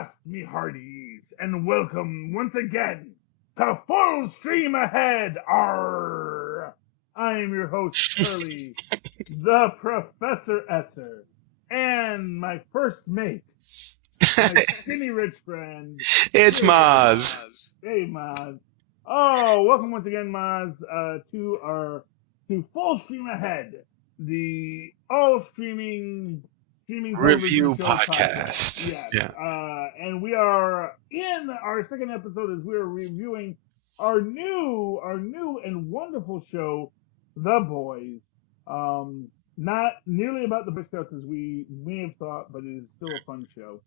Avast me hearties, and welcome once again to Full Stream Ahead. Arr! I am your host, Curly, the Professor Esser, and my first mate, my skinny rich friend. It's Mozz. Hey, Mozz. Oh, welcome once again, Mozz, to Full Stream Ahead, the all streaming Review television show podcast. Yes. Yeah. And we are in our second episode as we are reviewing our new and wonderful show, The Boys. Not nearly about the Boy Scouts as we may have thought, but it is still a fun show.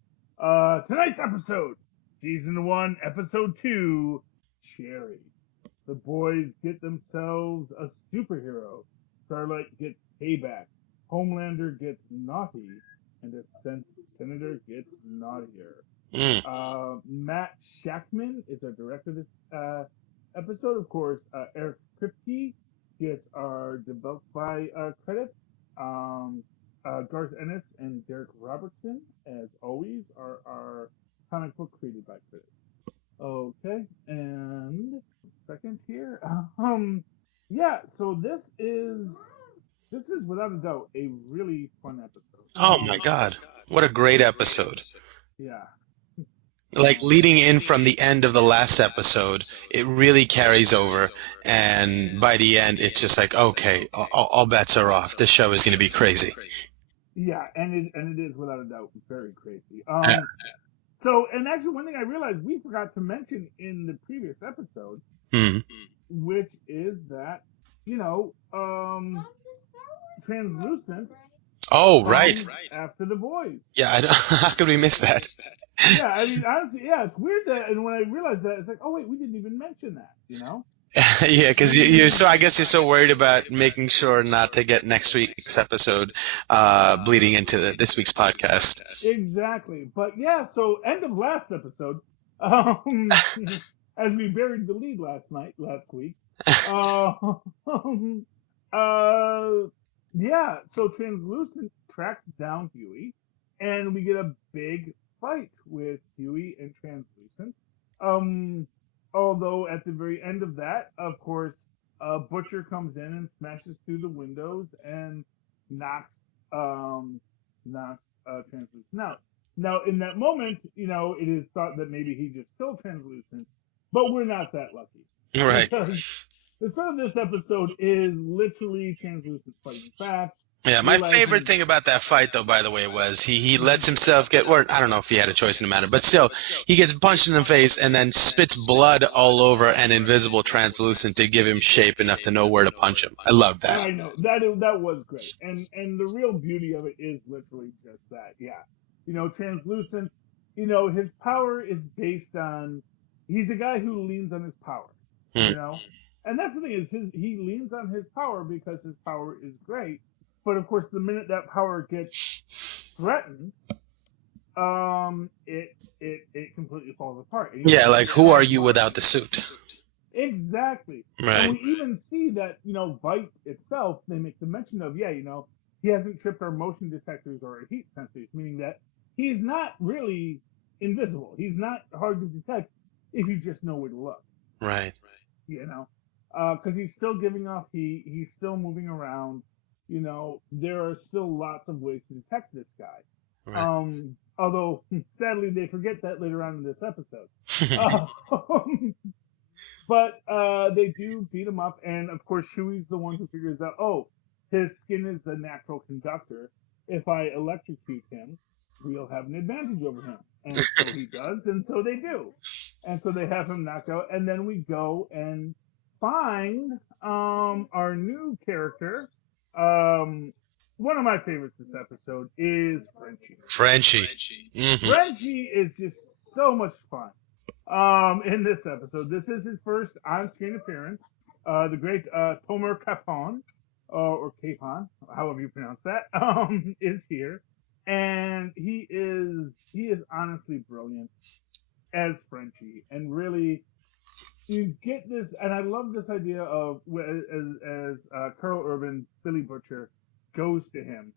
Tonight's episode, Season 1, Episode 2, Cherry. The boys get themselves a superhero. Starlight gets payback. Homelander gets naughty. And the senator gets naughtier. Matt Shackman is our director of this episode. Of course, Eric Kripke gets our developed by credit. Garth Ennis and Derek Robertson, as always, are our comic book created by credit. Okay, and second here. Yeah, so this is without a doubt a really fun episode. Oh my God. What a great episode. Yeah. Like leading in from the end of the last episode, it really carries over. And by the end, it's just like, okay, all bets are off. This show is going to be crazy. Yeah, and it is without a doubt very crazy. So, and actually, one thing I realized we forgot to mention in the previous episode, which is that, Translucent. Oh, right. After the boys. Yeah, how could we miss that? Yeah, I mean, honestly, yeah, it's weird that, and when I realized that, it's like, oh wait, we didn't even mention that, Yeah, because you're so. I guess you're so worried about making sure not to get next week's episode bleeding into this week's podcast. Exactly, but yeah. So end of last episode, as we buried the lead last week. Yeah. So Translucent tracked down Huey, and we get a big fight with Huey and Translucent. Although at the very end of that, of course, Butcher comes in and smashes through the windows and knocks Translucent out. Now, in that moment, it is thought that maybe he just killed Translucent, but we're not that lucky. Right. Because the start of this episode is literally Translucent fighting back. Yeah, my favorite thing about that fight, though, by the way, was he lets himself get, or I don't know if he had a choice in the matter, but still, he gets punched in the face and then spits blood all over an invisible Translucent to give him shape enough to know where to punch him. I love that. I know, that was great. And the real beauty of it is literally just that, yeah. Translucent, his power is based on, he's a guy who leans on his power, And that's the thing is, he leans on his power because his power is great. But of course, the minute that power gets threatened, it completely falls apart. Yeah, like who are you without the suit? Exactly. Right. And we even see that, Vite itself, they make the mention of, he hasn't tripped our motion detectors or our heat sensors, meaning that he's not really invisible. He's not hard to detect if you just know where to look. Right. Because he's still giving off heat. He's still moving around. There are still lots of ways to detect this guy. Right. Although, sadly, they forget that later on in this episode. But they do beat him up, and of course, Huey's the one who figures out, his skin is a natural conductor. If I electrocute him, we'll have an advantage over him. And so he does, and so they do. And so they have him knocked out, and then we go and find our new character. One of my favorites this episode is Frenchie. Mm-hmm. Frenchie is just so much fun. In this episode, this is his first on-screen appearance. The great Tomer Capon, or Capon, however you pronounce that, is here, and he is honestly brilliant as Frenchie, and really you get this, and I love this idea of as Carl Urban, Billy Butcher goes to him,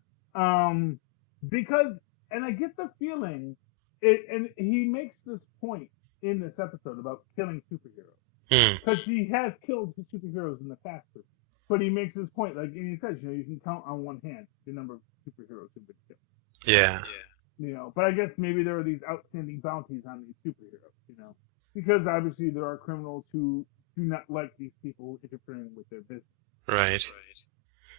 because, and I get the feeling and he makes this point in this episode about killing superheroes Hmm. because he has killed superheroes in the past, but he makes this point like and he says, you can count on one hand the number of superheroes who've been killed. Yeah. But I guess maybe there are these outstanding bounties on these superheroes, because obviously there are criminals who do not like these people interfering with their business. Right.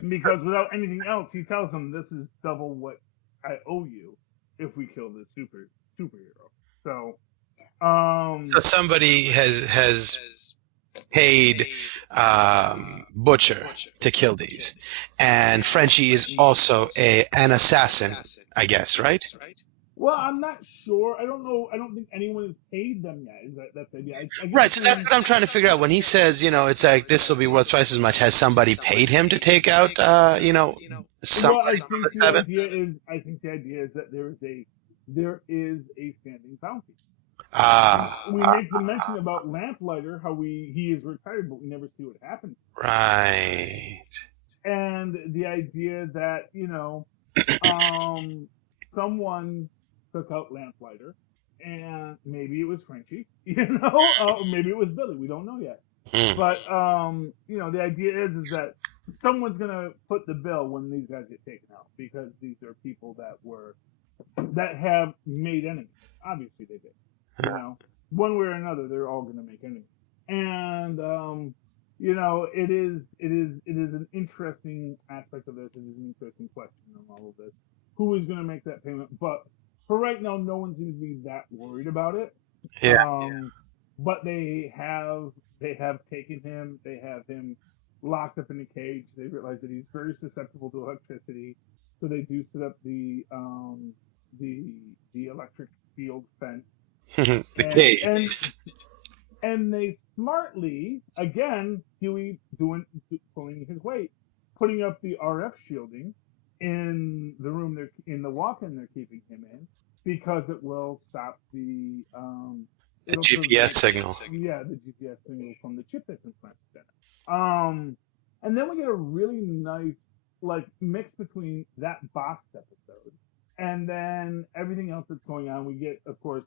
And because without anything else, he tells them this is double what I owe you if we kill this superhero. So, So somebody has paid Butcher to kill these, and Frenchie is also an assassin, I guess, right? well, I'm not sure. I don't know. I don't think anyone has paid them yet. That's the idea. I get Right. the So that's feeling. what I'm trying to figure out. When he says, it's like this will be worth twice as much, has somebody paid him to take out, Well, somebody from the seven? I think the idea is that there is a standing bounty. We Ah, make the mention about Lamplighter, how he is retired, but we never see what happened. right. And the idea that someone took out Lamplighter, and maybe it was Frenchie, or maybe it was Billy. We don't know yet. Hmm. But the idea is that someone's gonna foot the bill when these guys get taken out because these are people that have made enemies. Obviously, they did. One way or another, they're all gonna make enemies. And it is an interesting aspect of this. It is an interesting question on all of this. Who is going to make that payment? But for right now, no one seems to be that worried about it. Yeah. But they have taken him. They have him locked up in a cage. They realize that he's very susceptible to electricity, so they do set up the the electric field fence. The and cage. and and they smartly, again, Huey pulling his weight, putting up the RF shielding in the room in the walk-in they're keeping him in because it will stop The it'll GPS signal. yeah, the GPS signal from the chip that's implanted in it. And then we get a really nice mix between that box episode and then everything else that's going on. We get, of course,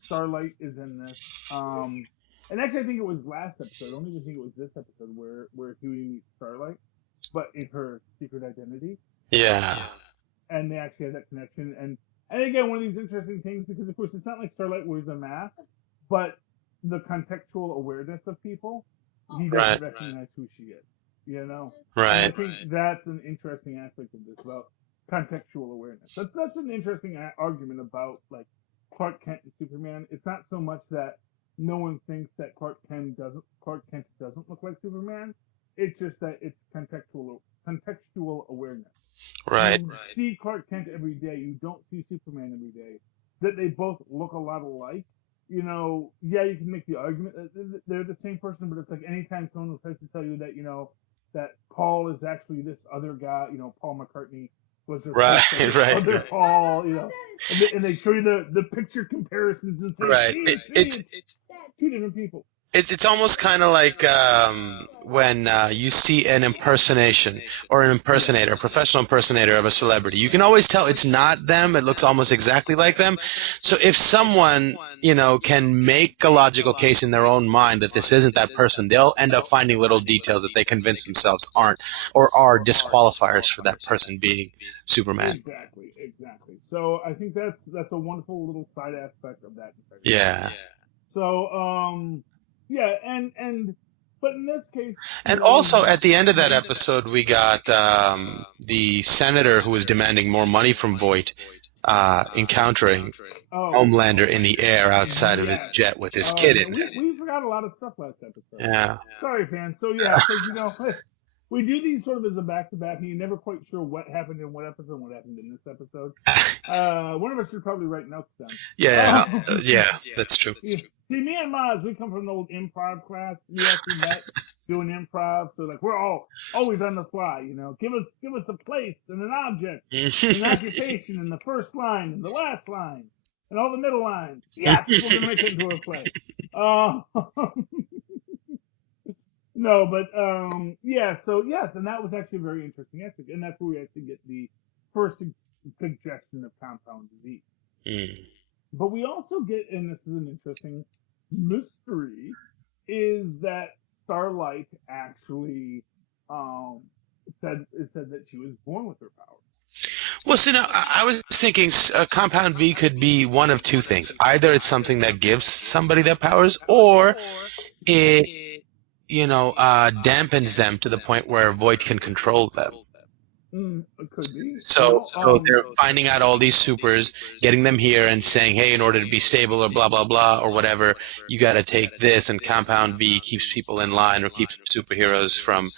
Starlight is in this. And actually, I think it was last episode. I don't even think it was this episode where Huey meets Starlight, but in her secret identity. Yeah. And they actually have that connection. And again, one of these interesting things because, of course, it's not like Starlight wears a mask, but the contextual awareness of people, he doesn't recognize who she is. Right. And I think that's an interesting aspect of this about contextual awareness. That's an interesting argument about Clark Kent and Superman. It's not so much that no one thinks that Clark Kent doesn't look like Superman. It's just that it's contextual awareness. Right. You see Clark Kent every day. You don't see Superman every day. That they both look a lot alike. Yeah, you can make the argument that they're the same person, but it's like anytime someone tries to tell you that, that Paul is actually this other guy, Paul McCartney was replaced by this other Paul, and they show you the picture comparisons and say, Right. it's two different people. It's almost kind of like when you see an impersonation or an impersonator, a professional impersonator of a celebrity. You can always tell it's not them. It looks almost exactly like them. So if someone, can make a logical case in their own mind that this isn't that person, they'll end up finding little details that they convince themselves aren't or are disqualifiers for that person being Superman. Exactly. So I think that's a wonderful little side aspect of that. Yeah. So, yeah, but in this case, and also at the end of that episode, we got the senator who was demanding more money from Voight, encountering Homelander in the air outside of his jet with his kid in it. We forgot a lot of stuff last episode. Yeah. Sorry, fans. So yeah, because we do these sort of as a back-to-back, and you're never quite sure what happened in what episode and what happened in this episode. One of us should probably write notes down. Yeah, that's true. See, me and Mozz, we come from an old improv class. We actually met doing improv, so we're all always on the fly. Give us a place and an object, an occupation, and the first line and the last line, and all the middle lines. Yes, we're gonna make it into a play. No, but yeah. So yes, and that was actually a very interesting aspect, and that's where we actually get the first suggestion of compound disease. But we also get, and this is an interesting mystery, is that Starlight actually um, said that she was born with her power. Well, so now I was thinking compound V could be one of two things. Either it's something that gives somebody their powers, or it, dampens them to the point where Voight can control them. It could be, So they're finding out all these supers, getting them here, and saying, "Hey, in order to be stable, or blah blah blah, or whatever, you got to take this." And Compound V keeps people in line, or keeps superheroes from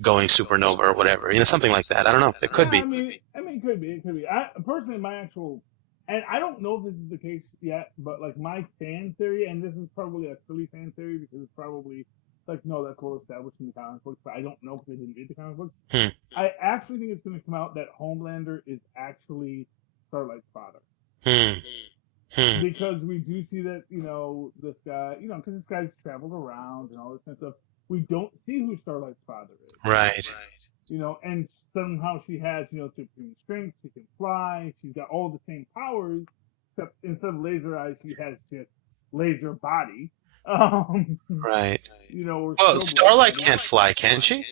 going supernova, or whatever. Something like that. I don't know. It could yeah. be. It could be. It could be. I personally, my actual, and I don't know if this is the case yet, but like my fan theory, and this is probably a silly fan theory because it's probably like no, that's well established in the comic books, but I don't know if they didn't read the comic books. Hmm. I actually think it's going to come out that Homelander is actually Starlight's father. Hmm. Hmm. Because we do see that this guy, because this guy's traveled around and all this kind of stuff. We don't see who Starlight's father is. Right. And somehow she has supreme strength. She can fly. She's got all the same powers, except instead of laser eyes, she has just laser body. Right. Well, strobe Starlight body. can't fly, can she?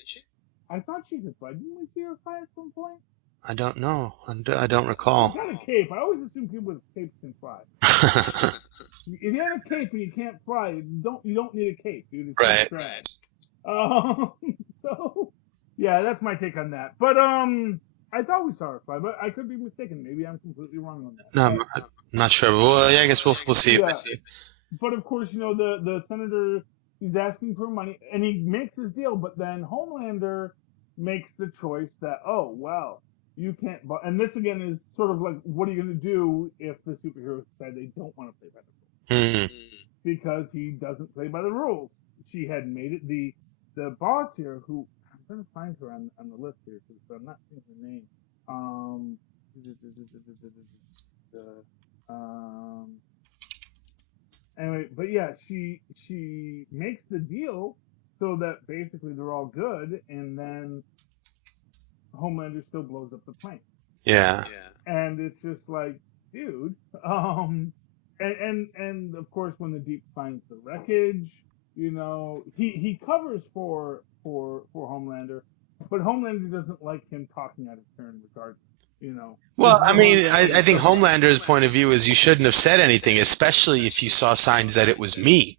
I thought she could fly. Didn't we see her fly at some point? I don't know. I don't recall. She's got a cape. I always assume people with capes can fly. If you have a cape and you can't fly, you don't need a cape, dude. It's Right. So yeah, that's my take on that. But I thought we saw her fly, but I could be mistaken. Maybe I'm completely wrong on that. No, I'm not sure. But well, yeah, I guess we'll see. Yeah. But of course, the senator, he's asking for money, and he makes his deal. But then Homelander makes the choice that, oh well, you can't. And this again is sort of like, what are you going to do if the superheroes decide they don't want to play by the rules? Because he doesn't play by the rules. She had made it the boss here, who I'm trying to find her on the list here, because I'm not seeing her name. Anyway, but yeah, she makes the deal so that basically they're all good, and then Homelander still blows up the plane. Yeah. And it's just like, dude, and of course when the Deep finds the wreckage, he covers for Homelander, but Homelander doesn't like him talking out of turn regardless. Well, I mean, I think Homelander's point of view is you shouldn't have said anything, especially if you saw signs that it was me.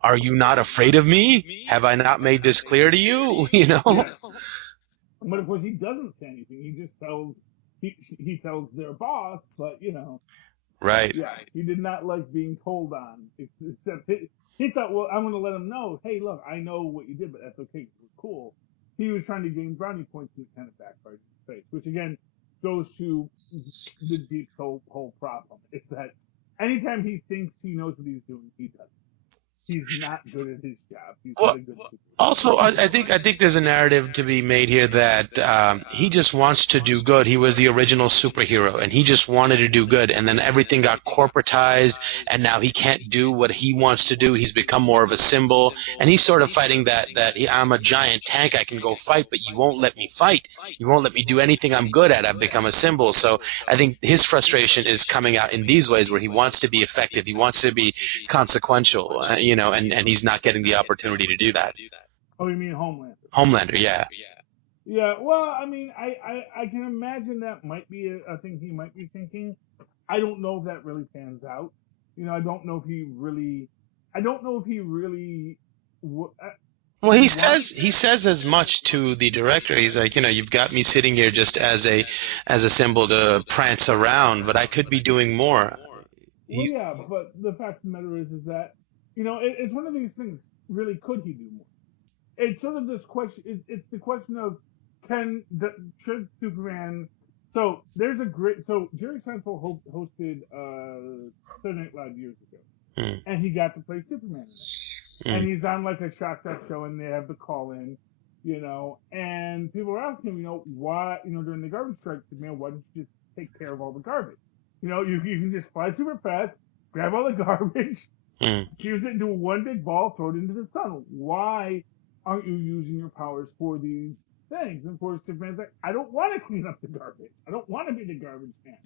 Are you not afraid of me? Have I not made this clear to you? Yes. But of course he doesn't say anything. He just tells he tells their boss, but Right. yeah, he did not like being told on. Except he thought, well, I'm going to let him know. Hey, look, I know what you did, but that's okay. It was cool. He was trying to gain brownie points, and it kind of backfired in his face. Which again goes to the Deep's whole problem. It's that anytime he thinks he knows what he's doing, he doesn't. He's not good at his job. He's not a good superhero. Also, I think there's a narrative to be made here that he just wants to do good. He was the original superhero, and he just wanted to do good, and then everything got corporatized, and now he can't do what he wants to do. He's become more of a symbol, and he's sort of fighting that I'm a giant tank. I can go fight, but you won't let me fight. You won't let me do anything I'm good at. I've become a symbol. So I think his frustration is coming out in these ways where he wants to be effective. He wants to be consequential, and he's not getting the opportunity to do that. Oh, you mean Homelander? Homelander, yeah. Yeah, well, I mean, I can imagine that might be a thing he might be thinking. I don't know if that really pans out. I don't know if he really. Well, he says as much to the director. He's like, you've got me sitting here just as a symbol to prance around, but I could be doing more. Well, yeah, but the fact of the matter is that it's one of these things. Really, could he do more? It's sort of this question. It's the question of should Superman? So there's a great. So Jerry Seinfeld hosted Saturday Night Live years ago, and he got to play Superman. And he's on like a shock talk show, and they have the call in, and people are asking him, why, during the garbage strike, man, why don't you just take care of all the garbage? You can just fly super fast, grab all the garbage, fuse it into one big ball, throw it into the sun. Why aren't you using your powers for these things? And of course, Superman's like, I don't want to clean up the garbage. I don't want to be the garbage man.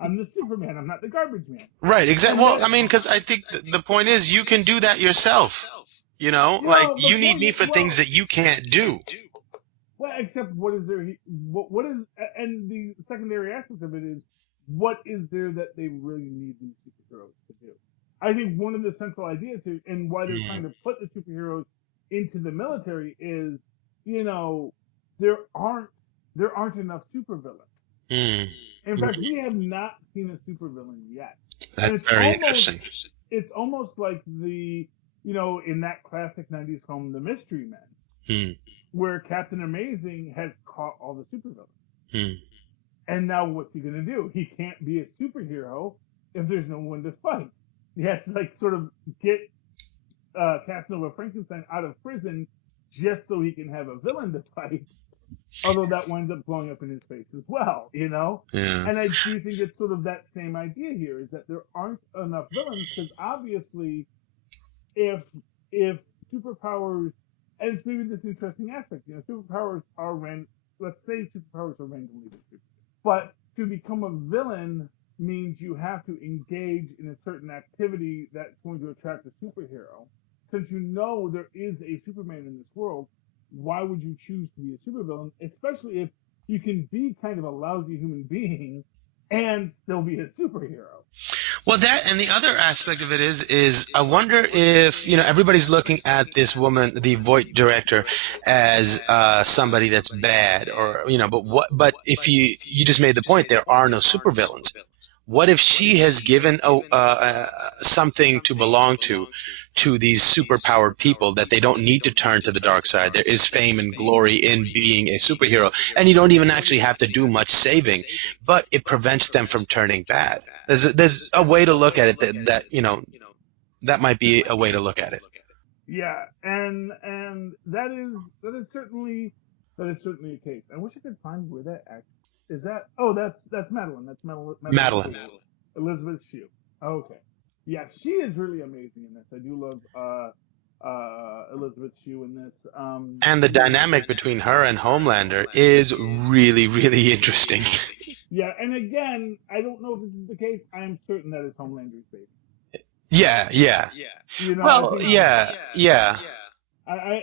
I'm the Superman. I'm not the garbage man. Right, exactly. And Well, I mean, because I think the point is you can do that yourself. You know, like the you need point me is, for things that you can't do. well, except what is there? What is, and the secondary aspect of it is, what is there that they really need these superheroes to do? I think one of the central ideas here, and why they're trying to put the superheroes into the military, is, you know, there aren't there aren't enough supervillains. Hmm. In fact, we have not seen a supervillain yet, and That's very interesting. it's almost like the, in that classic '90s film, The Mystery Men, Hmm. where Captain Amazing has caught all the supervillains. Hmm. And now what's he going to do? He can't be a superhero if there's no one to fight. He has to, like, sort of get Casanova Frankenstein out of prison just so he can have a villain to fight. Although that winds up blowing up in his face as well, you know? Yeah. And I do think it's sort of that same idea here, is that there aren't enough villains, because obviously if superpowers, and it's maybe this interesting aspect, superpowers are let's say superpowers are randomly distributed. But to become a villain means you have to engage in a certain activity that's going to attract a superhero. Since you know there is a Superman in this world, why would you choose to be a supervillain? Especially if you can be kind of a lousy human being and still be a superhero. Well, that and the other aspect of it is I wonder if everybody's looking at this woman, the Voight director, as somebody that's bad, or but if you just made the point, there are no supervillains. What if she has given something to belong to these superpowered people, that they don't need to turn to the dark side? There is fame and glory in being a superhero, and you don't even actually have to do much saving, but it prevents them from turning bad. There's a way to look at it that might be a way to look at it. Yeah, and that is certainly a case. I wish I could find where that act is. That Oh, that's Madeline. That's Madeline. Elizabeth Shue. Okay, yeah, she is really amazing in this. I do love Elizabeth Shue in this. And the dynamic between her and Homelander is really, really interesting. Yeah, and again, I don't know if this is the case. I am certain that it's Homelander's baby. Yeah. Well, yeah. I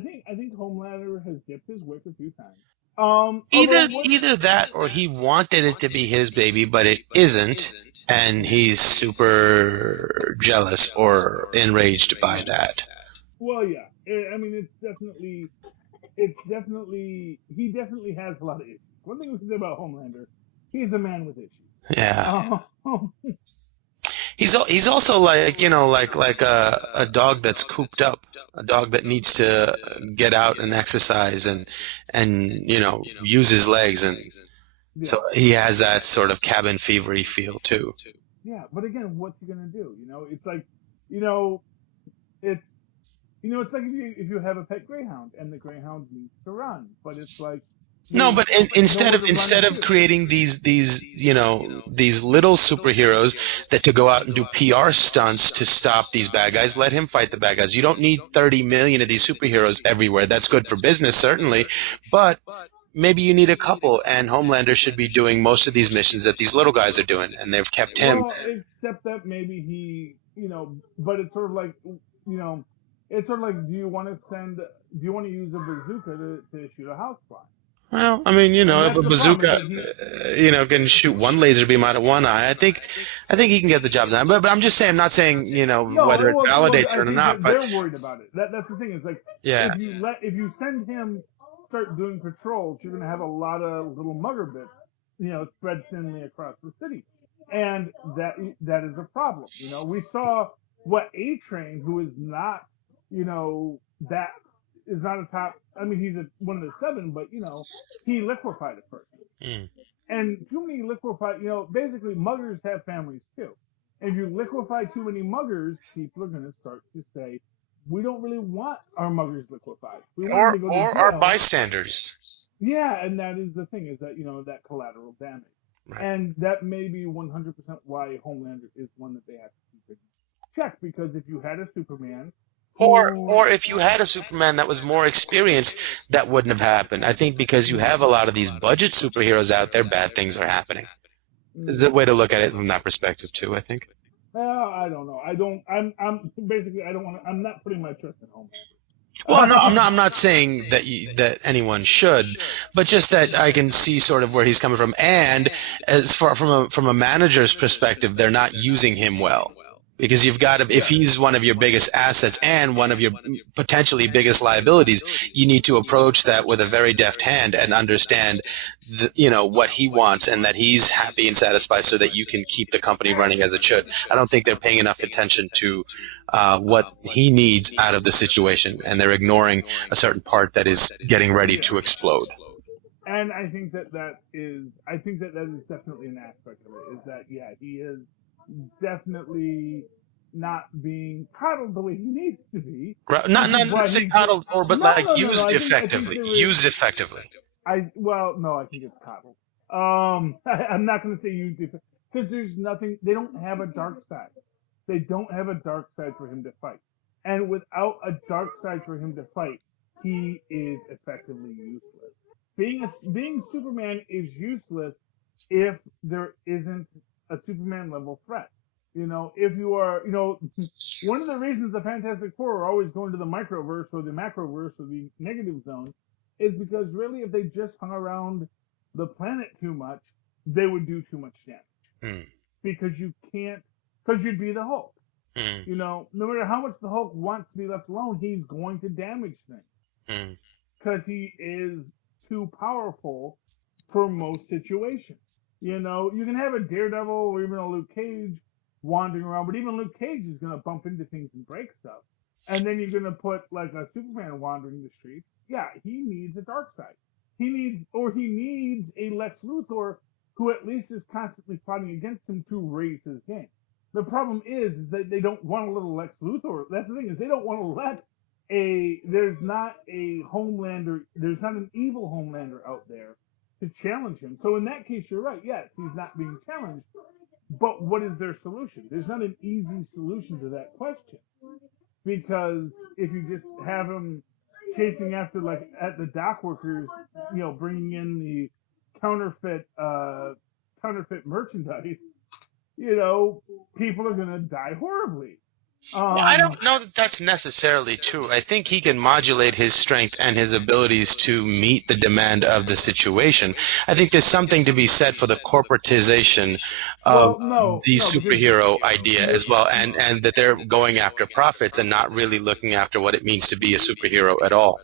think Homelander has dipped his wick a few times. Either that, or he wanted it to be his baby, but it isn't, and he's super jealous or enraged by that. Well, yeah. I mean, he definitely has a lot of issues. One thing we can say about Homelander, he's a man with issues. Yeah. He's also like a dog that's cooped up, a dog that needs to get out and exercise and use his legs, and so he has that sort of cabin fevery feel too. Yeah, but again, what's he gonna do? It's like, it's like if you have a pet greyhound and the greyhound needs to run, but it's like, no, but instead of creating these little superheroes that to go out and do PR stunts to stop these bad guys, let him fight the bad guys. You don't need 30 million of these superheroes everywhere. That's good for business, certainly, but maybe you need a couple, and Homelander should be doing most of these missions that these little guys are doing, and they've kept him. Well, except that maybe he, but it's sort of like, do you want to use a bazooka to shoot a housefly? Well, I mean, if a bazooka, can shoot one laser beam out of one eye, I think he can get the job done. But I'm just saying, I'm not saying, whether it validates or not. But they're worried about it. That's the thing. Is like, yeah. if you send him start doing patrols, you're going to have a lot of little mugger bits, spread thinly across the city, and that is a problem. We saw what A-Train, who is not, that is not a top. I mean, he's one of the 7, but he liquefied a person. Mm. And too many liquefied, basically muggers have families too. And if you liquefy too many muggers, people are going to start to say, we don't really want our muggers liquefied. We want them to go to jail. Our bystanders. Yeah, and that is the thing, is that, that collateral damage. Right. And that may be 100% why Homelander is one that they have to keep in check, because if you had a Superman, or if you had a Superman that was more experienced, that wouldn't have happened. I think because you have a lot of these budget superheroes out there, bad things are happening. Is the way to look at it from that perspective too, I think. Well, I don't know. I don't. I'm basically. I don't want. I'm not putting my trust in Well, no, Homelander. I'm not saying that that anyone should, but just that I can see sort of where he's coming from, and as far from a manager's perspective, they're not using him well because you've got to, if Yeah. he's one of your biggest assets and one of your potentially biggest liabilities, you need to approach that with a very deft hand and understand, what he wants and that he's happy and satisfied, so that you can keep the company running as it should. I don't think they're paying enough attention to what he needs out of the situation, and they're ignoring a certain part that is getting ready Yeah. to explode. And I think that is. I think that is definitely an aspect of it. Is that yeah, he is definitely not being coddled the way he needs to be, which is Not why say he's just coddled, or but no, like no, no, no. I think used effectively. there is. Used effectively. Well, no, I think it's coddled. I'm not going to say use because there's nothing. They don't have a dark side. They don't have a dark side for him to fight, and without a dark side for him to fight, he is effectively useless. Being Superman is useless if there isn't a Superman level threat. If you are, one of the reasons the Fantastic Four are always going to the microverse or the macroverse or the negative zone is because really, if they just hung around the planet too much, they would do too much damage. Mm, Because you can't, because you'd be the Hulk. mm, No matter how much the Hulk wants to be left alone, he's going to damage things mm, because he is too powerful for most situations. You can have a Daredevil or even a Luke Cage wandering around, but even Luke Cage is going to bump into things and break stuff. And then you're going to put like a Superman wandering the streets. Yeah, he needs a dark side. He needs a Lex Luthor who at least is constantly fighting against him to raise his game. The problem is that they don't want a little Lex Luthor. That's the thing is they don't want to let there's not a Homelander, there's not an evil Homelander out there to challenge him. So in that case, you're right. Yes, he's not being challenged. But what is their solution? There's not an easy solution to that question because if you just have him chasing after like at the dock workers, bringing in the counterfeit counterfeit merchandise, people are gonna die horribly. Yeah, I Um, don't know that that's necessarily true. I think he can modulate his strength and his abilities to meet the demand of the situation. I think there's something to be said for the corporatization of well, no, the no, because superhero idea you're as well, and that they're going after profits and not really looking after what it means to be a superhero at all.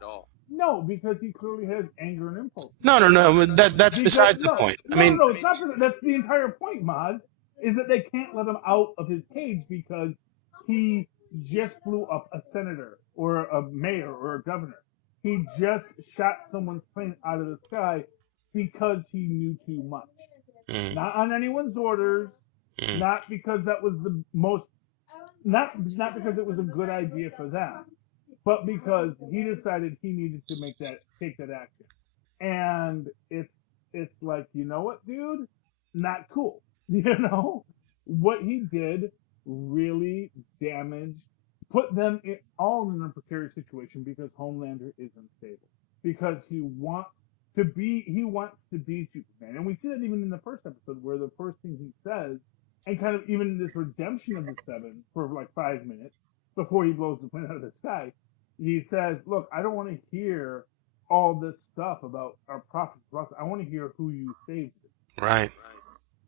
no, because he clearly has anger and impulse. No, no, no. That's Because besides the no, point. I no, no, mean, no, it's not. That's the entire point, Maz, is that they can't let him out of his cage because he just blew up a senator or a mayor or a governor. He just shot someone's plane out of the sky because he knew too much. mm, Not on anyone's orders, mm, not because that was the most, not because it was a good idea for them, but because he decided he needed to take that action. And it's like, you know what, dude? Not cool. What he did really damaged, put them all in a precarious situation because Homelander is unstable. Because he wants to be Superman. And we see that even in the first episode where the first thing he says, and kind of even this redemption of the Seven for like 5 minutes before he blows the plane out of the sky, he says, "Look, I don't want to hear all this stuff about our profits. I want to hear who you saved." right.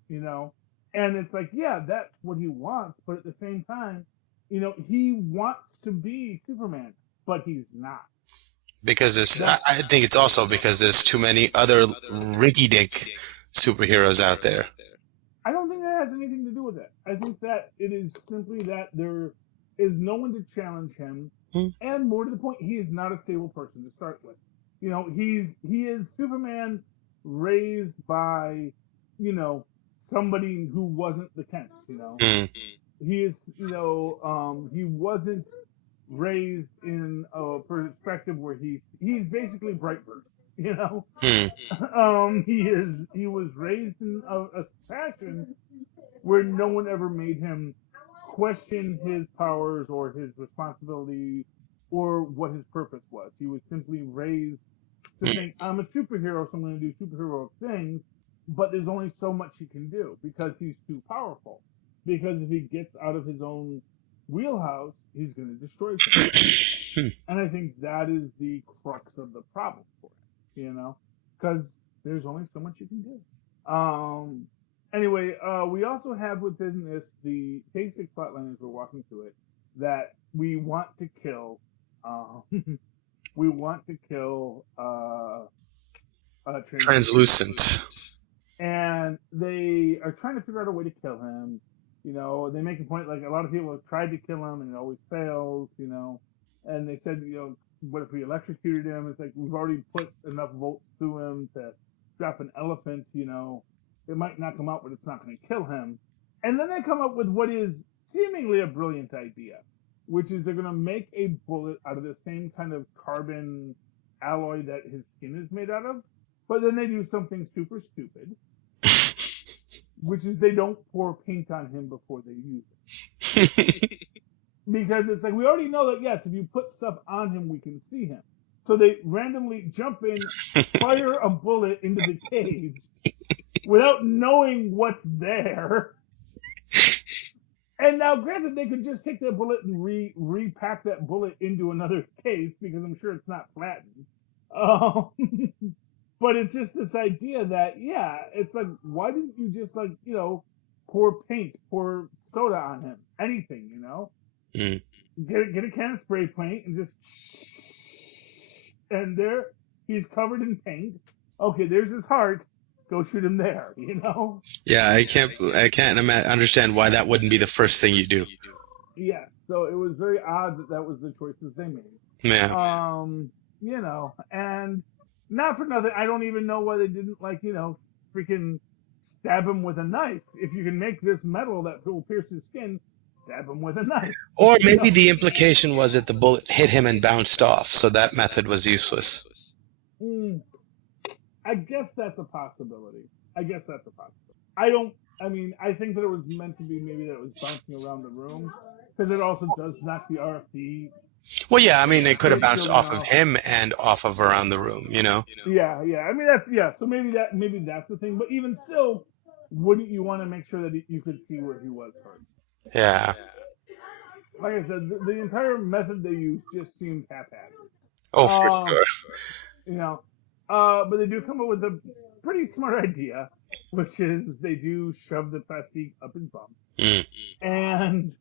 You know, and it's like, yeah, that's what he wants, but at the same time, he wants to be Superman, but he's not. Because That I think it's also because there's too many other rinky-dink superheroes out there. I don't think that has anything to do with it. I think that it is simply that there is no one to challenge him, Hmm. and more to the point, he is not a stable person to start with. He is Superman raised by, somebody who wasn't the Kents. Mm, He is, he wasn't raised in a perspective where he's basically Brightburn. You know, mm, he was raised in a fashion where no one ever made him question his powers or his responsibility or what his purpose was. He was simply raised to mm, think, I'm a superhero, so I'm going to do superhero things. but there's only so much he can do because he's too powerful. Because if he gets out of his own wheelhouse, he's going to destroy things. And I think that is the crux of the problem for him, because there's only so much you can do. Anyway, we also have within this the basic plotline as we're walking through it that we want to kill, we want to kill Translucent. and they are trying to figure out a way to kill him. They make a point like a lot of people have tried to kill him and it always fails. And they said, what if we electrocuted him? It's like we've already put enough volts through him to drop an elephant. It might knock him out, but it's not going to kill him. And then they come up with what is seemingly a brilliant idea, which is they're going to make a bullet out of the same kind of carbon alloy that his skin is made out of. But then they do something super stupid, which is they don't pour paint on him before they use it. Because it's like, we already know that, yes, if you put stuff on him, we can see him. So they randomly jump in, fire a bullet into the cage without knowing what's there. And now, granted, they could just take that bullet and repack that bullet into another case because I'm sure it's not flattened. But it's just this idea that, yeah, it's like, why didn't you just, like, pour soda on him? Anything, Mm. Get a can of spray paint and just, and there, he's covered in paint. Okay, there's his heart. Go shoot him there, Yeah, I can't understand why that wouldn't be the first thing you do. Yes, so it was very odd that was the choices they made. Yeah. And not for nothing, I don't even know why they didn't, freaking stab him with a knife. If you can make this metal that will pierce his skin, stab him with a knife. Or maybe the implication was that the bullet hit him and bounced off, so that method was useless. I guess that's a possibility. I think that it was meant to be maybe that it was bouncing around the room, because it also does knock the RFD. Well, yeah, I mean, it could have bounced off of him and off of around the room, Yeah. I mean, so maybe that's the thing. But even still, wouldn't you want to make sure that you could see where he was hurt? Yeah. Like I said, the entire method they used just seemed haphazard. Oh, for sure. But they do come up with a pretty smart idea, which is they do shove the plastique up his bum. And,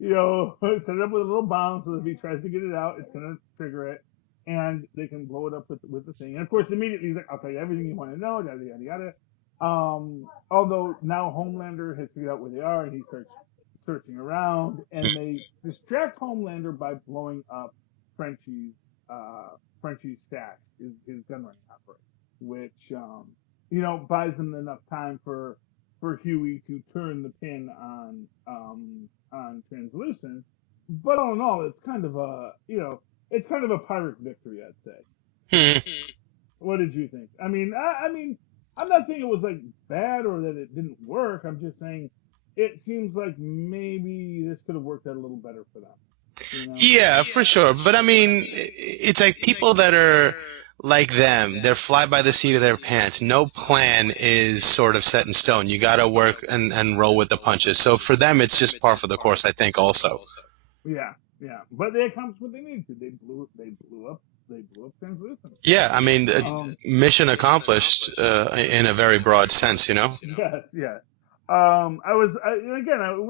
set it up with a little bomb so that if he tries to get it out, it's going to trigger it. And they can blow it up with the thing. And, of course, immediately he's like, I'll tell you everything you want to know, yada, yada, yada. Although now Homelander has figured out where they are, and he starts searching around, and they distract Homelander by blowing up Frenchie's stash, his gun running operation, which buys them enough time for Huey to turn the pin on Translucent. But all in all, it's kind of a Pyrrhic victory, I'd say. What did you think? I mean, I'm not saying it was like bad or that it didn't work. I'm just saying it seems like maybe this could have worked out a little better for them. Yeah, for sure. But I mean, it's like people that are like them, they're fly by the seat of their pants. No plan is sort of set in stone. You got to work and roll with the punches. So for them, it's just par for the course, I think, also. Yeah. But they accomplished what they needed to. They blew up Translucent. Yeah, I mean, mission accomplished in a very broad sense, Yes, yeah. One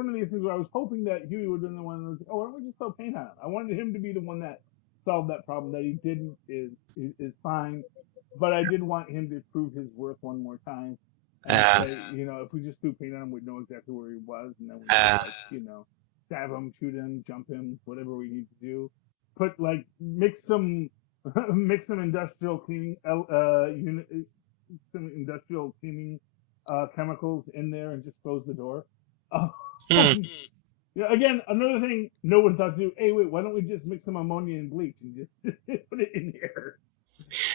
of these things where I was hoping that Huey would have been the one that was, why don't we just throw paint on him? I wanted him to be the one that solved that problem. That he didn't is fine, but I did want him to prove his worth one more time. And say, if we just threw paint on him, we'd know exactly where he was, and then we'd stab him, shoot him, jump him, whatever we need to do. Mix some industrial cleaning chemicals in there and just close the door. Again, another thing no one thought to do. Hey, wait, why don't we just mix some ammonia and bleach and just put it in here?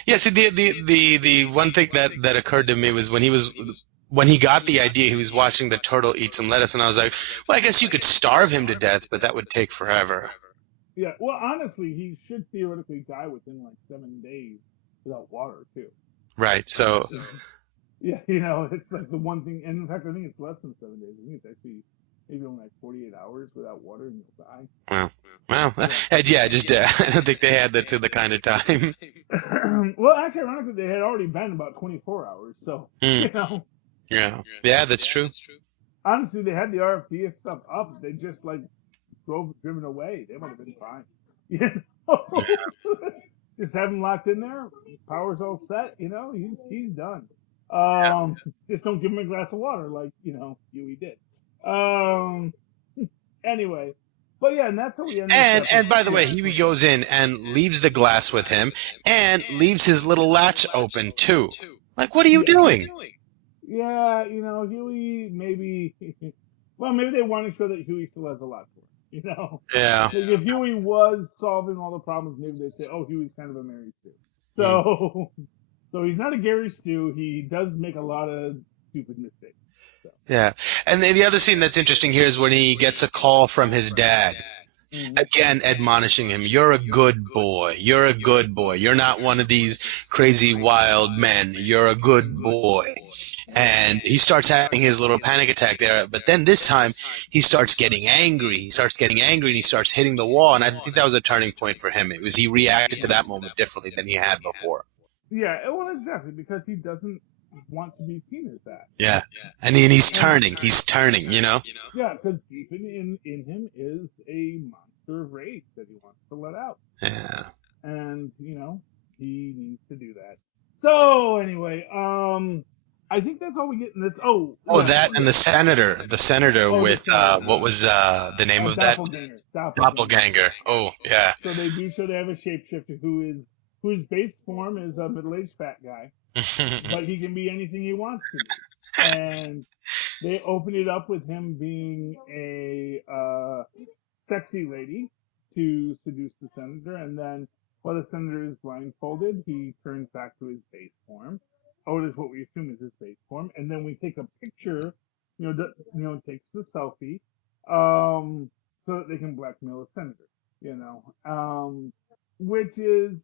Yeah, see, the one thing that occurred to me was when he got the idea, he was watching the turtle eat some lettuce, and I was like, well, I guess you could starve him to death, but that would take forever. Yeah, well, honestly, he should theoretically die within 7 days without water, too. Right, so Yeah, it's like the one thing, and in fact, I think it's less than 7 days. I think it's actually maybe only like 48 hours without water and you'll die. Wow. Well, Yeah. and yeah, just I don't think they had that to the kind of time. Well, actually, ironically, they had already been about 24 hours. So, Mm, you know, yeah, yeah, that's true. honestly, they had the RFD stuff up. They just like driven away. They might have been fine. You know, just have him locked in there. Power's all set. He's done. Just don't give him a glass of water like Huey did. Um, anyway, but yeah, and that's how we end this episode. And by the way, Yeah. Huey goes in and leaves the glass with him, and leaves his little latch open too. Like, what are you Yeah. doing? Yeah, Huey maybe. Well, maybe they want to show that Huey still has a lot for him. Yeah. Like if Huey was solving all the problems, maybe they'd say, "Oh, Huey's kind of a Mary Sue." Mm. So, so he's not a Gary Stu. He does make a lot of stupid mistakes. So. Yeah. And then the other scene that's interesting here is when he gets a call from his dad. Mhm. Again, admonishing him, you're a good boy. You're a good boy. You're not one of these crazy wild men. You're a good boy. And he starts having his little panic attack there. But then this time, he starts getting angry. He starts getting angry and he starts hitting the wall. And I think that was a turning point for him. It was he reacted to that moment differently than he had before. Yeah, well, exactly, because he doesn't want to be seen as that. Yeah. And he's turning. He's turning, you know? Yeah, because deep in him is a monster of rage that he wants to let out. Yeah. And he needs to do that. So anyway, I think that's all we get in this. Oh, Oh, yeah. that and the senator Oh, the with senator. what was the name of that? Doppelganger. Doppelganger. Oh, yeah. So they do show they have a shapeshifter whose base form is a middle-aged fat guy, but he can be anything he wants to be. And they open it up with him being a sexy lady to seduce the senator, and then while the senator is blindfolded, he turns back to his base form. Oh, it is what we assume is his base form, and then we take a picture. Takes the selfie, so that they can blackmail the senator. Which is,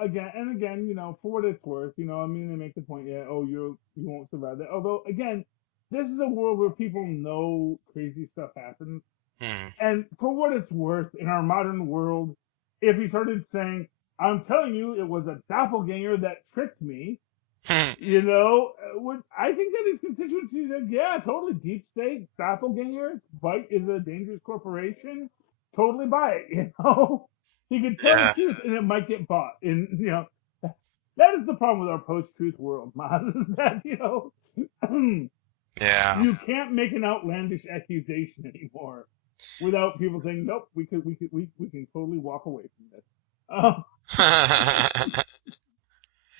again and again, for what it's worth, I mean, they make the point, yeah, oh, you won't survive that. Although, again, this is a world where people know crazy stuff happens. Hmm. And for what it's worth, in our modern world, if he started saying, I'm telling you, it was a doppelganger that tricked me, I think that his constituency said, yeah, totally deep state, doppelgangers, Byte is a dangerous corporation, totally buy it. He could tell the Yeah. truth and it might get bought. And, that is the problem with our post-truth world, Maz, is that, Yeah. you can't make an outlandish accusation anymore without people saying, nope, we can totally walk away from this.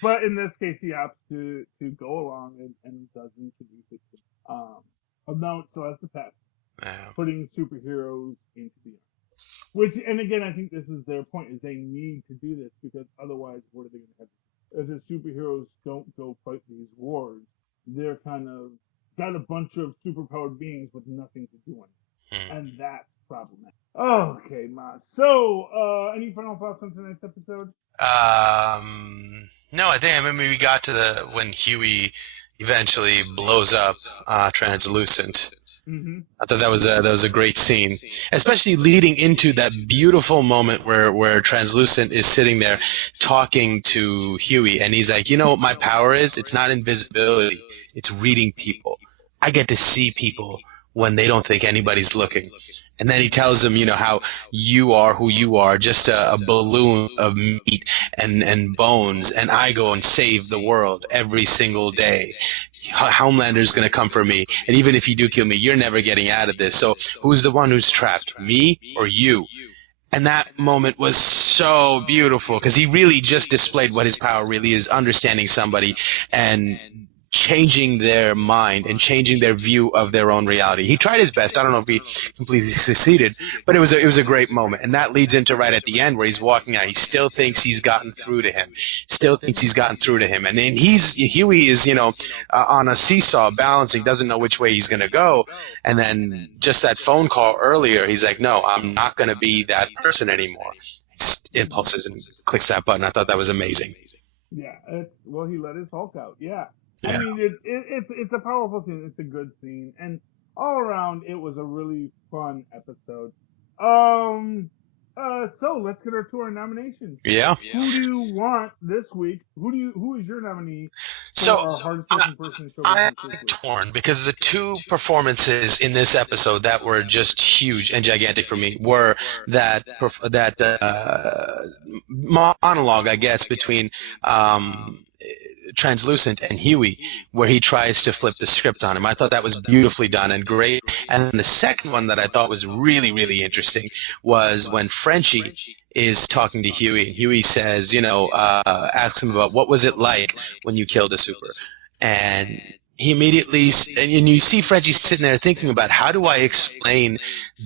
But in this case, he opts to go along and does introduce it to now it still has to pass, Yeah. putting superheroes into the army. Which, and again, I think this is their point, is they need to do this because otherwise, what are they going to have? If the superheroes don't go fight these wars, they're kind of got a bunch of superpowered beings with nothing to do on it. And that's problematic. Okay, Ma. So, any final thoughts on tonight's episode? No, I think maybe we got to when Huey eventually blows up Translucent. Mm-hmm. I thought that was a great scene, especially leading into that beautiful moment where Translucent is sitting there talking to Huey, and he's like, you know what my power is? It's not invisibility. It's reading people. I get to see people when they don't think anybody's looking. And then he tells him, how you are who you are, just a balloon of meat and bones, and I go and save the world every single day. Homelander's going to come for me, and even if you do kill me, you're never getting out of this. So who's the one who's trapped, me or you? And that moment was so beautiful because he really just displayed what his power really is, understanding somebody and changing their mind and changing their view of their own reality. He tried his best. I don't know if he completely succeeded, but it was a great moment. And that leads into right at the end where he's walking out. He still thinks he's gotten through to him. And then Huey is, on a seesaw balancing, doesn't know which way he's going to go. And then just that phone call earlier, he's like, no, I'm not going to be that person anymore. Just impulses and clicks that button. I thought that was amazing. Yeah, he let his Hulk out. Yeah. Yeah. mean, it's a powerful scene. It's a good scene, and all around, it was a really fun episode. Um, so let's get to our nominations. Yeah. Who do you want this week? Who is your nominee for So our hardest working person in show I'm business this week? torn because the two performances in this episode that were just huge and gigantic for me were that monologue, I guess, between um, Translucent and Huey, where he tries to flip the script on him. I thought that was beautifully done and great. And the second one that I thought was really, really interesting was when Frenchie is talking to Huey, and Huey says, asks him about what was it like when you killed a super, and he immediately, and you see Frenchie sitting there thinking about how do I explain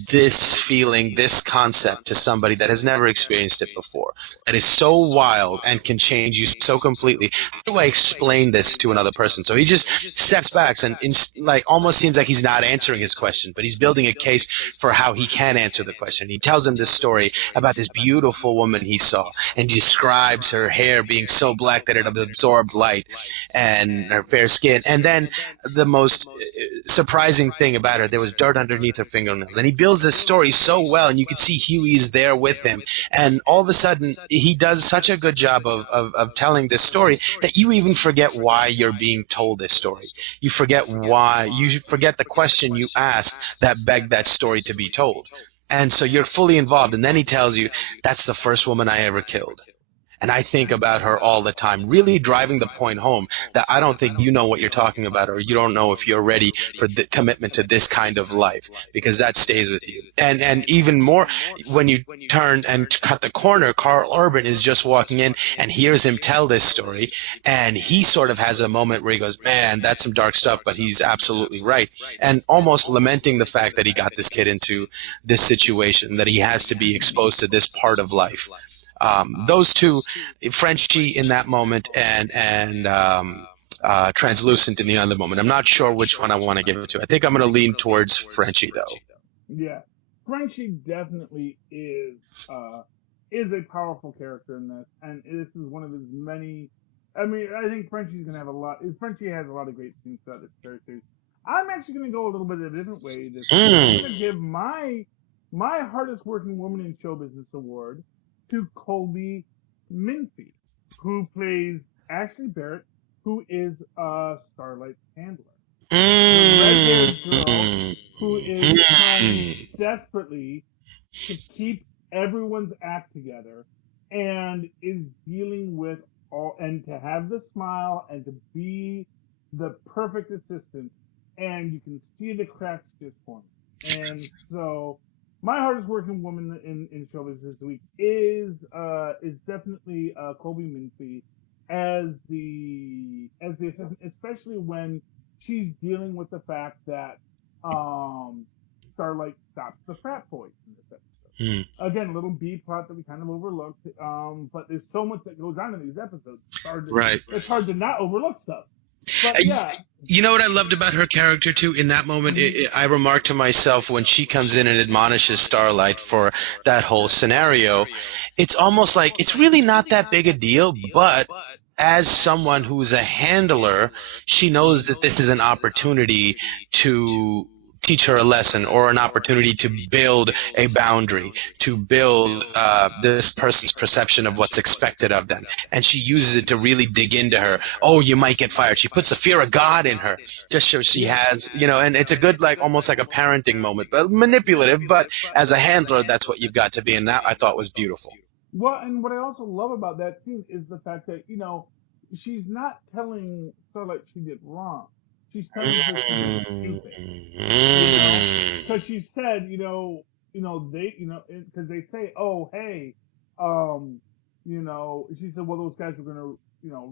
this feeling, this concept to somebody that has never experienced it before, that is so wild and can change you so completely. How do I explain this to another person? So he just steps back and like almost seems like he's not answering his question, but he's building a case for how he can answer the question. He tells him this story about this beautiful woman he saw and describes her hair being so black that it absorbed light and her fair skin. And then the most surprising thing about her, there was dirt underneath her fingernails. And he builds this story so well, and you can see Huey is there with him. And all of a sudden, he does such a good job of telling this story that you even forget why you're being told this story. You forget the question you asked that begged that story to be told. And so you're fully involved. And then he tells you, that's the first woman I ever killed. And I think about her all the time, really driving the point home that I don't think you know what you're talking about, or you don't know if you're ready for the commitment to this kind of life, because that stays with you. And even more, when you turn and cut the corner, Carl Urban is just walking in and hears him tell this story, and he sort of has a moment where he goes, man, that's some dark stuff, but he's absolutely right. And almost lamenting the fact that he got this kid into this situation, that he has to be exposed to this part of life. Those two, Frenchie in that moment and Translucent in the other moment. I'm not sure which one I want to give it to. I think I'm going to lean towards Frenchie, though. Yeah, Frenchie definitely is a powerful character in this, and this is one of his many. I mean, I think Frenchie's gonna have a lot. Frenchie has a lot of great scenes throughout this character. I'm actually gonna go a little bit of a different way this week. I'm gonna give my hardest working woman in show business award to Colby Minfie, who plays Ashley Barrett, who is Starlight's handler. The red-haired girl who is trying desperately to keep everyone's act together and is dealing with all, and to have the smile and to be the perfect assistant, and you can see the cracks just forming. And so my hardest working woman in showbiz this week is definitely Colby Minfie as the assistant, especially when she's dealing with the fact that Starlight stops the frat boys in this episode. Again, a little B plot that we kind of overlooked, but there's so much that goes on in these episodes. It's hard to not overlook stuff. But yeah. You know what I loved about her character too? In that moment, I remarked to myself when she comes in and admonishes Starlight for that whole scenario, it's almost like it's really not that big a deal, but as someone who's a handler, she knows that this is an opportunity to teach her a lesson or an opportunity to build a boundary, to build this person's perception of what's expected of them. And she uses it to really dig into her. Oh, you might get fired. She puts the fear of God in her just so she has, and it's a good, like, almost like a parenting moment, but manipulative. But as a handler, that's what you've got to be. And that I thought was beautiful. Well, and what I also love about that scene is the fact that, she's not telling Starlight she did wrong. She's telling her she did stupid. Because she said, because they say, oh, hey, she said, well, those guys were gonna,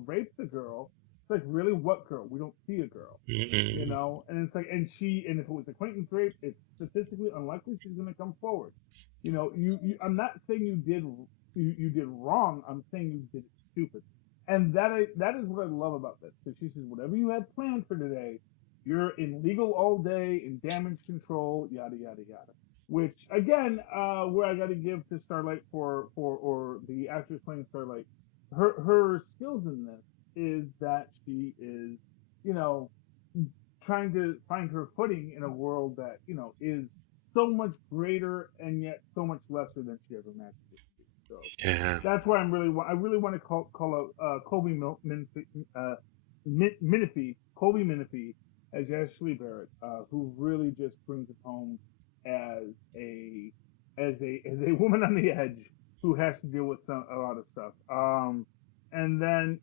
rape the girl. It's like, really, what girl? We don't see a girl, and it's like, and if it was acquaintance rape, it's statistically unlikely she's gonna come forward. I'm not saying you did wrong. I'm saying you did stupid. And that is what I love about this. Because she says, whatever you had planned for today, you're in legal all day, in damage control, yada, yada, yada. Which, again, where I got to give to Starlight or the actress playing Starlight, her skills in this is that she is, you know, trying to find her footing in a world that, is so much greater and yet so much lesser than she ever imagined it to be. So Yeah. that's why I really want to call out Colby Minifie as Ashley Barrett, who really just brings it home as a as a woman on the edge who has to deal with a lot of stuff. And then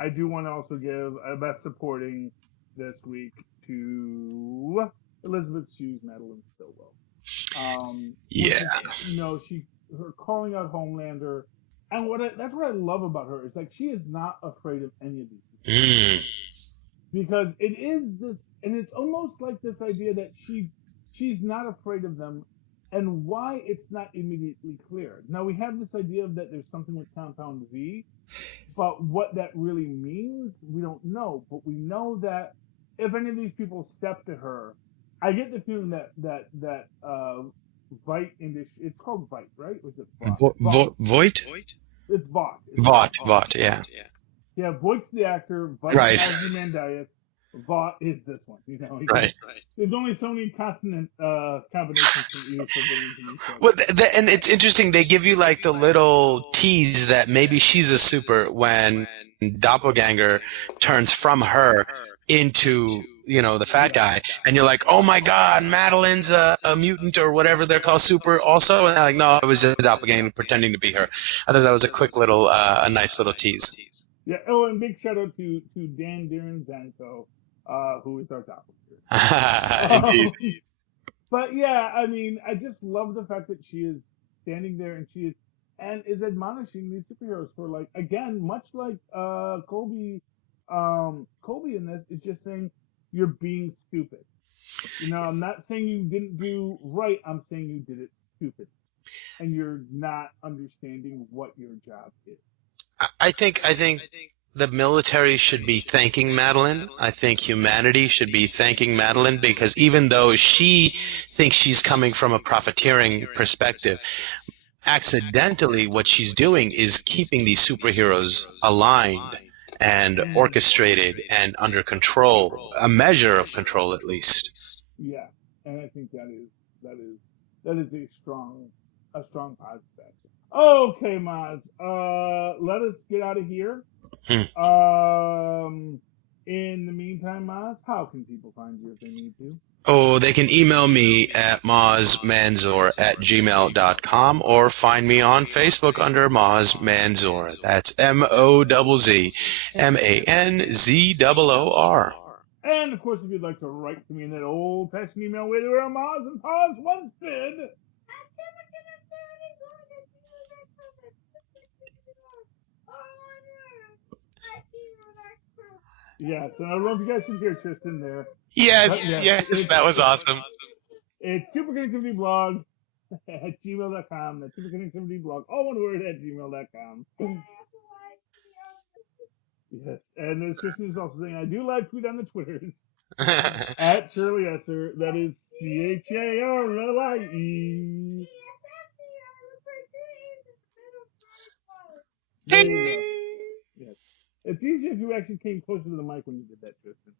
I do want to also give a best supporting this week to Elizabeth Shue's Madeline Stillwell. Which Yeah. is, her calling out Homelander, and that's what I love about her. It's like she is not afraid of any of these because it is this, and it's almost like this idea that she's not afraid of them, and why it's not immediately clear. Now we have this idea of that there's something with Compound V, but what that really means, we don't know. But we know that if any of these people step to her, I get the feeling that Vite it's called Vite, right? Or is it Vought? Voight? It's Vought. Vought, yeah. Yeah, Voight's the actor. Vite Right. is Ozymandias. Vought is this one. Right. There's only so many consonant combinations you use for villains in these shows. Well, and it's interesting. They give you like the little tease that maybe she's a super when Doppelganger turns from her into the fat guy, and you're like, oh my god, Madeline's a mutant or whatever they're called, super also, and they're like, no, it was just a doppelganger pretending to be her. I thought that was a quick little, a nice little tease. Yeah. Oh, and big shout out to Dan Darren Zanko, who is our doppelganger. Indeed. But yeah, I mean, I just love the fact that she is standing there and is admonishing these superheroes for, like, again, much like Colby in this is just saying you're being stupid. I'm not saying you didn't do right. I'm saying you did it stupid, and you're not understanding what your job is. I think the military should be thanking Madeline. I think humanity should be thanking Madeline, because even though she thinks she's coming from a profiteering perspective, accidentally what she's doing is keeping these superheroes aligned and orchestrated and under control, a measure of control at least. Yeah, and I think that is a strong positive action. Okay, Mozz. Let us get out of here. In the meantime, Mozz, how can people find you if they need to? Oh, they can email me at mozzmanzor@gmail.com or find me on Facebook under Mozz Manzor. That's MOZZMANZOOR. And of course, if you'd like to write to me in that old-fashioned email way the way Mozz and Paz once did. Yes, and I don't know if you guys can hear Tristan there. Yes, that was awesome. It's superconnectivityblog at gmail.com. That's superconnectivityblog, all one word, at gmail.com. Yes, and as Tristan is also saying, I do live tweet on the Twitters at Shirley Esser. That is CHARLIE. There you go. Yes. It's easier if you actually came closer to the mic when you did that, Tristan.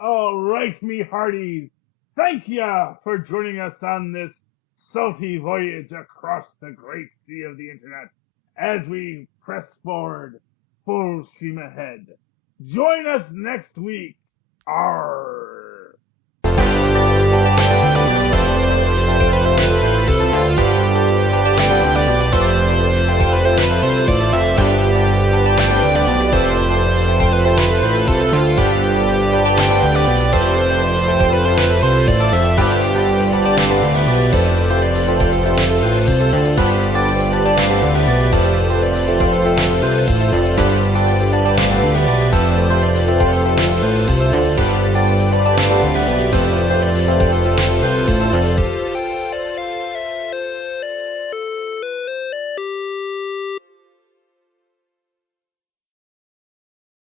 All right, me hearties. Thank ya for joining us on this salty voyage across the great sea of the internet as we press forward, full steam ahead. Join us next week. Arr.